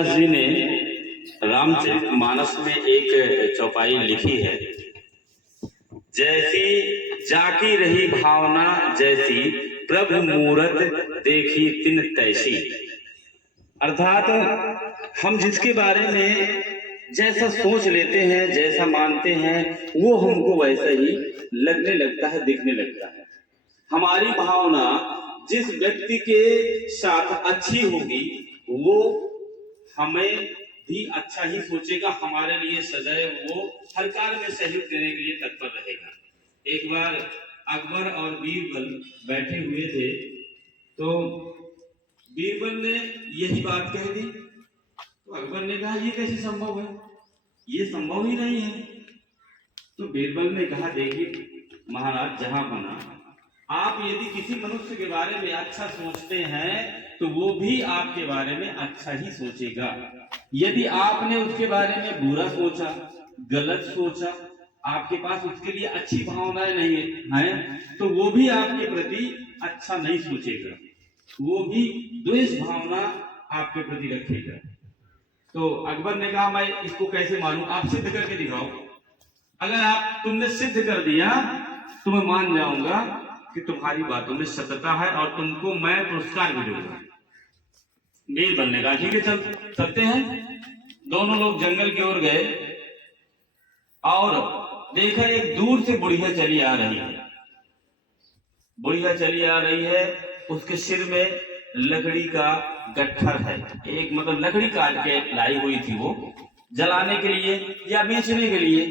तुलसीदास जी ने रामचरितमानस में एक चौपाई लिखी है, जैसी जाकी रही भावना जैसी प्रभु मूरत देखी तिन तैसी। अर्थात हम जिसके बारे में जैसा सोच लेते हैं, जैसा मानते हैं, वो हमको वैसा ही लगने लगता है, दिखने लगता है। हमारी भावना जिस व्यक्ति के साथ अच्छी होगी वो हमें भी अच्छा ही सोचेगा, हमारे लिए सदैव वो हर कार्य में सहयोग देने के लिए तत्पर रहेगा। एक बार अकबर और बीरबल बैठे हुए थे, तो बीरबल ने यही बात कह दी, तो अकबर ने कहा ये कैसे संभव है, ये संभव ही नहीं है। तो बीरबल ने कहा देखिए महाराज जहां बना, आप यदि किसी मनुष्य के बारे में अच्छा सोचते हैं तो वो भी आपके बारे में अच्छा ही सोचेगा। यदि आपने उसके बारे में बुरा सोचा, गलत सोचा, आपके पास उसके लिए अच्छी भावनाएं नहीं है, तो वो भी आपके प्रति अच्छा नहीं सोचेगा, वो भी द्वेष भावना आपके प्रति रखेगा। तो अकबर ने कहा मैं इसको कैसे मानूं, आप सिद्ध करके दिखाओ। अगर तुमने सिद्ध कर दिया तो मैं मान जाऊंगा कि तुम्हारी बातों में सत्यता है और तुमको मैं पुरस्कार भी दूंगा। बीरबल ने कहा ठीक है चलते हैं। दोनों लोग जंगल की ओर गए और देखा एक दूर से बुढ़िया चली आ रही है। बुढ़िया चली आ रही है, उसके सिर में लकड़ी का गट्ठर है, एक मतलब लकड़ी काट के लाई हुई थी, वो जलाने के लिए या बेचने के लिए,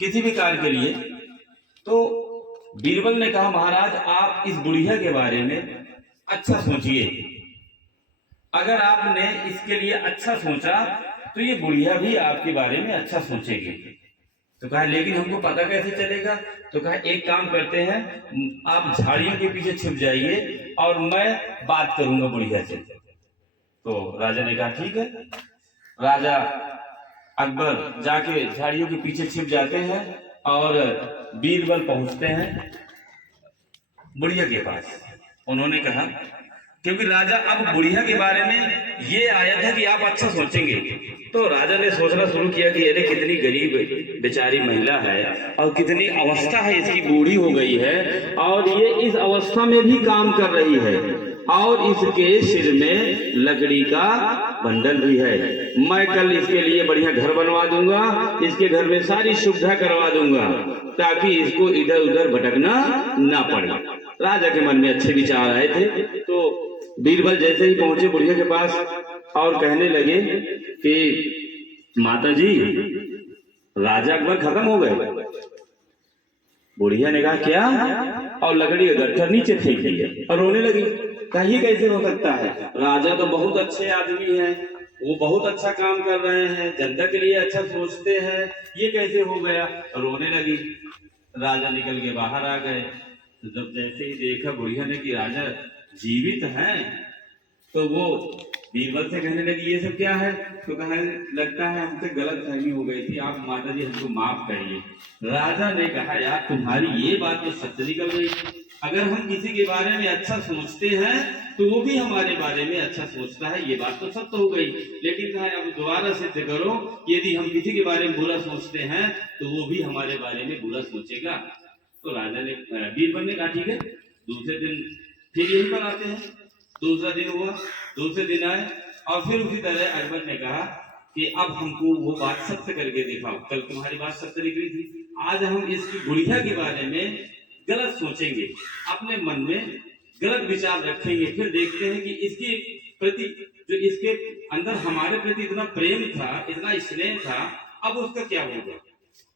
किसी भी कार्य के लिए। तो बीरबल ने कहा महाराज आप इस बुढ़िया के बारे में अच्छा सोचिए, अगर आपने इसके लिए अच्छा सोचा तो ये बुढ़िया भी आपके बारे में अच्छा सोचेगी। तो कहा लेकिन हमको पता कैसे चलेगा? तो कहा एक काम करते हैं, आप झाड़ियों के पीछे छिप जाइए और मैं बात करूंगा बुढ़िया से। तो राजा ने कहा ठीक है। राजा अकबर जाके झाड़ियों के पीछे छिप जाते हैं और बीरबल पहुंचते हैं बुढ़िया के पास। उन्होंने कहा क्योंकि राजा अब बुढ़िया के बारे में ये आया था कि आप अच्छा सोचेंगे, तो राजा ने सोचना शुरू किया कि अरे कितनी गरीब बेचारी महिला है और कितनी अवस्था है इसकी, बूढ़ी हो गई है और ये इस अवस्था में भी काम कर रही है और इसके सिर में लकड़ी का बंडल भी है। मैं कल इसके लिए बढ़िया घर बनवा दूंगा, इसके घर में सारी सुविधा करवा दूंगा ताकि इसको इधर उधर भटकना ना पड़े। राजा के मन में अच्छे विचार आए थे। तो बीरबल जैसे ही पहुंचे बुढ़िया के पास और कहने लगे कि माता जी राजा अकबर खत्म हो गए। बुढ़िया ने कहा क्या? और लकड़ी का गट्ठर नीचे फेंक दिया और रोने लगी। कहा ये कैसे हो सकता है? राजा तो बहुत अच्छे आदमी हैं, वो बहुत अच्छा काम कर रहे हैं, जनता के लिए अच्छा सोचते हैं, ये कैसे हो गया? रोने लगी। राजा निकल के बाहर आ गए। तो जब जैसे ही देखा बुढ़िया ने कि राजा जीवित हैं, तो वो बीरबल से कहने लगी ये सब क्या है? तो कहने लगता है हमसे गलत फहमी हो गई थी, आप माता जी हमको माफ करिए। राजा ने कहा यार तुम्हारी ये बात तो सत्य निकल गई, अगर हम किसी के बारे में अच्छा सोचते हैं तो वो भी हमारे बारे में अच्छा सोचता है, ये बात तो सत्य हो गई। लेकिन कहा अब दोबारा सिद्ध करो, यदि हम किसी के बारे में बुरा सोचते हैं तो वो भी हमारे बारे में बुरा सोचेगा। तो राजा ने बीरबल ने कहा ठीक है। दूसरे दिन फिर यही पर आते हैं। दूसरा दिन हुआ, दूसरे दिन आए और फिर उसी तरह अकबर ने कहा कि अब हमको वो बात सत्य करके दिखाओ, कल तुम्हारी बात सत्य निकली थी, आज हम इसकी बुढ़िया के बारे में गलत सोचेंगे, अपने मन में गलत विचार रखेंगे, फिर देखते हैं कि इसके प्रति जो इसके अंदर हमारे प्रति इतना प्रेम था, इतना स्नेह था, अब उसका क्या होगा?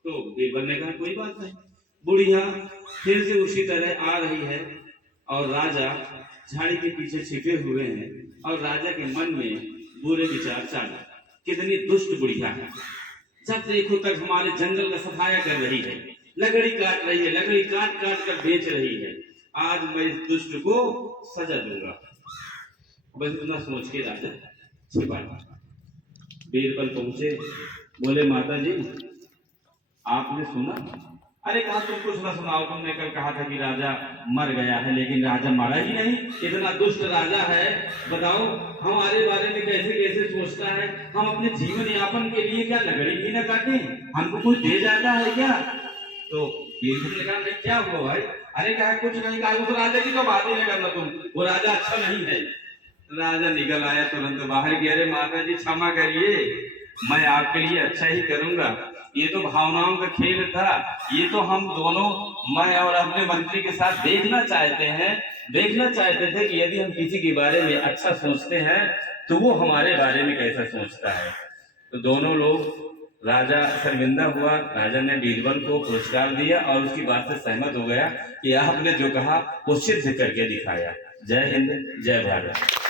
तो बीरबल ने कहा कोई बात नहीं। बुढ़िया फिर से उसी तरह आ रही है और राजा झाड़ी के पीछे छिपे हुए हैं और राजा के मन में बुरे विचार चालू, कितनी दुष्ट बुढ़िया है, जब देखो तक हमारे जंगल का सफाया कर रही है, लकड़ी काट रही है, लकड़ी काट काट कर बेच रही है, आज मैं इस दुष्ट को सजा दूंगा। बस इतना सोच के राजा छिपा। बीरबल पहुंचे, बोले माता जी आपने सुना अरे कहा तुम कुछ ना सुनाओ, तुमने कल कहा था कि राजा मर गया है, लेकिन राजा मरा ही नहीं, इतना दुष्ट राजा है। बताओ हमारे बारे में कैसे कैसे सोचता है। हम अपने जीवन यापन के लिए क्या लकड़ी भी न काटे, हमको कुछ दे जाता है क्या? तो वीरभद्र ने कहा नहीं क्या हुआ भाई? अरे कहा कुछ नहीं, कहा उस राजा की तो बात ही नहीं करना तुम, वो राजा अच्छा नहीं है। राजा निकल आया तुरंत बाहर की, अरे माता जी क्षमा करिए, मैं आपके लिए अच्छा ही करूंगा, ये तो भावनाओं का खेल था, ये तो हम दोनों, मैं और अपने मंत्री के साथ देखना चाहते थे कि यदि हम किसी के बारे में अच्छा सोचते हैं तो वो हमारे बारे में कैसा सोचता है। तो दोनों लोग, राजा शर्मिंदा हुआ, राजा ने बीरबल को पुरस्कार दिया और उसकी बात से सहमत हो गया कि आपने जो कहा वो सिद्ध करके दिखाया। जय हिंद, जय भारत।